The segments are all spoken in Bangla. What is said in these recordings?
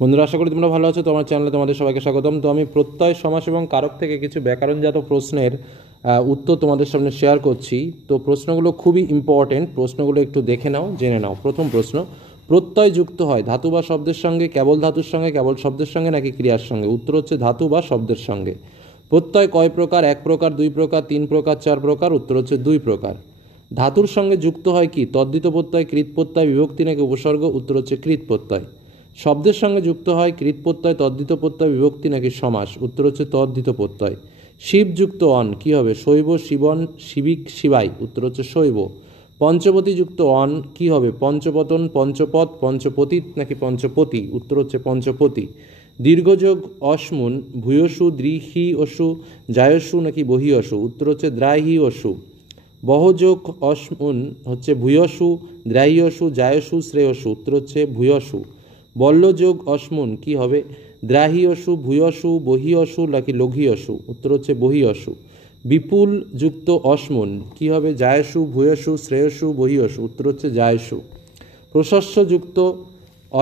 বন্ধুরা, আশা করি তোমরা ভালো আছো। তোমার চ্যানেলে তোমাদের সবাইকে স্বাগতম। তো আমি প্রত্যয়, সমাস এবং কারক থেকে কিছু ব্যাকরণজাত প্রশ্নের উত্তর তোমাদের সামনে শেয়ার করছি। তো প্রশ্নগুলো খুবই ইম্পর্টেন্ট, প্রশ্নগুলো একটু দেখে নাও, জেনে নাও। প্রথম প্রশ্ন, প্রত্যয় যুক্ত হয় ধাতু বা শব্দের সঙ্গে, কেবল ধাতুর সঙ্গে, কেবল শব্দের সঙ্গে, নাকি ক্রিয়ার সঙ্গে? উত্তর হচ্ছে ধাতু বা শব্দের সঙ্গে। প্রত্যয় কয় প্রকার? এক প্রকার, দুই প্রকার, তিন প্রকার, চার প্রকার? উত্তর হচ্ছে দুই প্রকার। ধাতুর সঙ্গে যুক্ত হয় কি? তদ্ধিত প্রত্যয়, কৃৎ প্রত্যয়, বিভক্তি নাকি উপসর্গ? উত্তর হচ্ছে কৃৎ প্রত্যয়। শব্দের সঙ্গে যুক্ত হয় কৃৎ প্রত্যয়, তদ্ধিত প্রত্যয়, বিভক্তি নাকি সমাস? উত্তর হচ্ছে তদ্ধিত প্রত্যয়। শিব যুক্ত অন কি হবে? শৈব, শিবন, শিবিক, শিবাই? উত্তর হচ্ছে শৈব। পঞ্চপতি যুক্ত অন কি হবে? পঞ্চপতন, পঞ্চপদ, পঞ্চপতিত নাকি পঞ্চপতি? উত্তর হচ্ছে পঞ্চপতি। দীর্ঘযোগ অশ্মুন ভূয়সু, দ্রিহি অসু, জায়সু নাকি বহিয়সু? উত্তর হচ্ছে দ্রাহি অসু। বহযোগ অশ্মুন হচ্ছে ভূয়সু, দ্রাহিয়সু, জায়সু, শ্রেয়সু? উত্তর হচ্ছে ভূয়সু। বল্লযোগ অশ্মুন কি হবে? দ্রাহিয়সু, ভূয়সু, বহিয়সু নাকি লঘিয়সু? উত্তর হচ্ছে বহিয়সু। বিপুল যুক্ত অশ্মুন কি হবে? জায়সু, ভূয়সু, শ্রেয়সু, বহিয়সু? উত্তর হচ্ছে জায়সু। প্রশস্য যুক্ত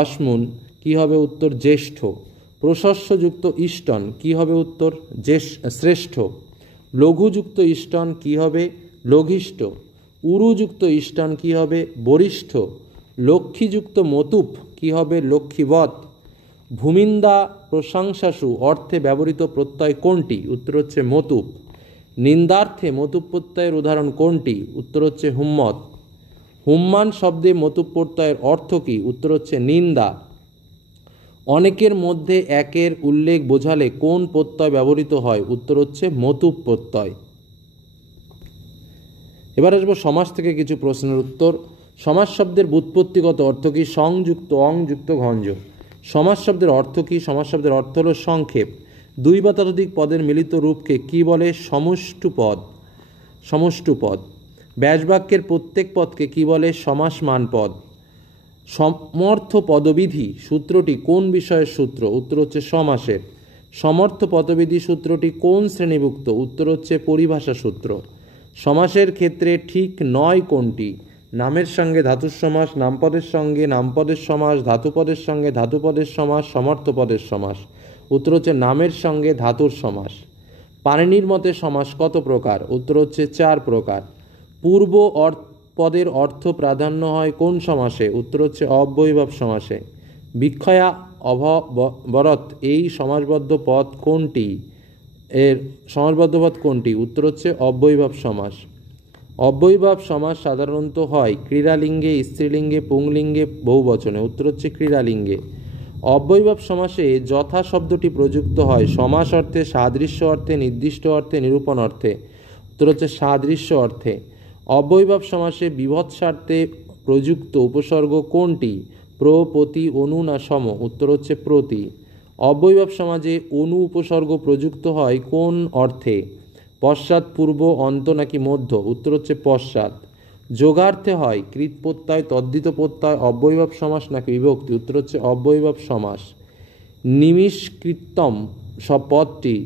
অশ্মুন কি হবে? উত্তর জ্যেষ্ঠ। প্রশস্য যুক্ত ইষ্টন কি হবে? উত্তর শ্রেষ্ঠ। লঘুযুক্ত ইষ্টন কি হবে? লঘিষ্ঠ। উরুযুক্ত ইষ্টন কি হবে? বরিষ্ঠ। লক্ষ্মীযুক্ত মতুপ কি হবে? লক্ষ্মীবৎ। ভূমিন্দা প্রশংসাসু অর্থে ব্যবহৃত প্রত্যয় কোনটি? উত্তর হচ্ছে মতুপ। নিন্দার্থে মতুপ প্রত্যয়ের উদাহরণ কোনটি? উত্তর হচ্ছে হুম্মত। হুম্মান শব্দে মতুপ প্রত্যয়ের অর্থ কি? উত্তর হচ্ছে নিন্দা। অনেকের মধ্যে একের উল্লেখ বোঝালে কোন প্রত্যয় ব্যবহৃত হয়? উত্তর হচ্ছে মতুপ প্রত্যয়। এবার আসবো সমাস থেকে কিছু প্রশ্নের উত্তর। সমাস শব্দের ব্যুৎপত্তিগত অর্থ কি? সংযুক্ত অং যুক্ত ঘঞ্জ। সমাস শব্দের অর্থ কি? সমাস শব্দের অর্থ হল সংক্ষেপ। দুই বা ততোধিক পদের মিলিত রূপকে কি বলে? সমষ্টিপদ। সমষ্টিপদ। ব্যাসবাক্যের প্রত্যেক পদকে কি বলে? সমাসমান পদ। সমর্থ পদবিধি সূত্রটি কোন বিষয়ের সূত্র? উত্তর হচ্ছে সমাসের। সমর্থ পদবিধি সূত্রটি কোন শ্রেণীভুক্ত? উত্তর হচ্ছে পরিভাষা সূত্র। সমাসের ক্ষেত্রে ঠিক নয় কোনটি? নামের সঙ্গে ধাতুর সমাস, নামপদের সঙ্গে নামপদের সমাস, ধাতুপদের সঙ্গে ধাতুপদের সমাস, সমর্থপদের সমাস? উত্তর হচ্ছে নামের সঙ্গে ধাতুর সমাস। পাণিনির মতে সমাস কত প্রকার? উত্তর হচ্ছে চার প্রকার। পূর্ব পদের অর্থ প্রাধান্য হয় কোন সমাসে? উত্তর হচ্ছে অব্যয়ীভাব সমাসে। বিক্ষয়া অভবরত এই সমাসবদ্ধ পদ কোনটি? এর সমাসবদ্ধ পদ কোনটি? উত্তর হচ্ছে অব্যয়ীভাব সমাস। অব্যয়ীভাব সমাস সাধারণত হয় ক্রীড়ালিঙ্গে, স্ত্রীলিঙ্গে, পুংলিঙ্গে, বহুবচনে? উত্তর হচ্ছে ক্রীড়ালিঙ্গে। অব্যয়ীভাব সমাসে যথা শব্দটি প্রযুক্ত হয় সমাস অর্থে, সাদৃশ্য অর্থে, নির্দিষ্ট অর্থে, নিরূপণ অর্থে? উত্তর হচ্ছে সাদৃশ্য অর্থে। অব্যয়ীভাব সমাসে বিভৎসার্থে প্রযুক্ত উপসর্গ কোনটি? প্র, প্রতি, অনু না সম? উত্তর হচ্ছে প্রতি। অব্যয়ীভাব সমাজে অনু উপসর্গ প্রযুক্ত হয় কোন অর্থে? পশ্চাৎ, পূর্ব, অন্ত নাকি মধ্য? উত্তর হচ্ছে পশ্চাৎ। যোগার্থে হয় কৃৎ প্রত্যয়, তদ্ধিত প্রত্যয়, অব্যয়ীভাব সমাস নাকি বিভক্তি? উত্তর হচ্ছে অব্যয়ীভাব সমাস। নিমিষকৃত্যম সব পদটি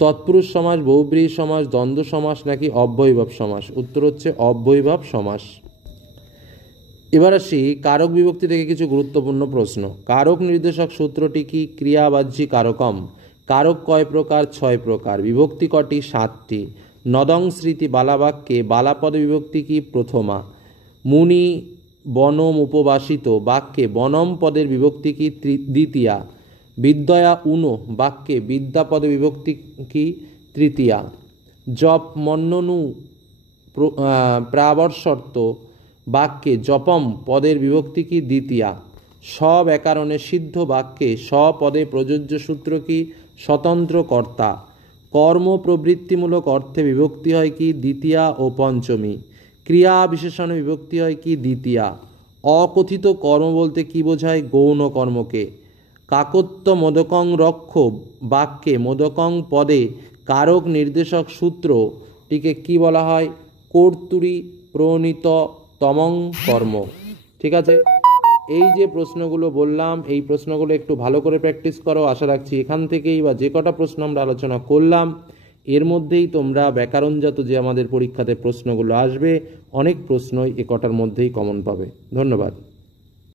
তৎপুরুষ সমাস, বহুব্রীহি সমাস, দ্বন্দ্ব সমাস নাকি অব্যয়ীভাব সমাস? উত্তর হচ্ছে অব্যয়ীভাব সমাস। এবার আসি কারক বিভক্তি থেকে কিছু গুরুত্বপূর্ণ প্রশ্ন। কারক নির্দেশক সূত্রটি কি? ক্রিয়াবাহ্যি কারকম। কারক কয় প্রকার? ছয় প্রকার। বিভক্তি কটি? সাতটি। নদং স্মৃতি বালাবাক্যে বালাপদে বিভক্তি কি? প্রথমা। মুনি বনম উপবাসিত বাক্যে বনম পদের বিভক্তি কি? দ্বিতীয়া। বিদ্যয়া উনো বাক্যে বিদ্যাপদে বিভক্তি কি? তৃতীয়া। জপ মন্ননু প্রাবর্ষর্ত বাক্যে জপম পদের বিভক্তি কি? দ্বিতীয়া। ব্যাকরণে সিদ্ধ বাক্যে পদে প্রযোজ্য সূত্র কি? স্বতন্ত্র কর্তা। কর্ম প্রবৃত্তিমূলক অর্থে বিভক্তি হয় কি? দ্বিতীয়া ও পঞ্চমী। ক্রিয়া বিশেষণে বিভক্তি হয় কি? দ্বিতীয়া। অকথিত কর্ম বলতে কি বোঝায়? গৌণ কর্মকে। কাকত্ব মোদকং রক্ষ বাক্যে মোদকং পদে কারক নির্দেশক সূত্রটিকে কি বলা হয়? কর্তুরী প্রণীত তমং কর্ম। ঠিক আছে, এই যে প্রশ্নগুলো বললাম এই প্রশ্নগুলো একটু ভালো করে প্র্যাকটিস করো। আশা রাখছি এখান থেকেই বা যে কটা প্রশ্ন আমরা আলোচনা করলাম এর মধ্যেই তোমরা ব্যাকরণজাত যে আমাদের পরীক্ষাতে প্রশ্নগুলো আসবে অনেক প্রশ্নই এ কটার মধ্যেই কমন পাবে। ধন্যবাদ।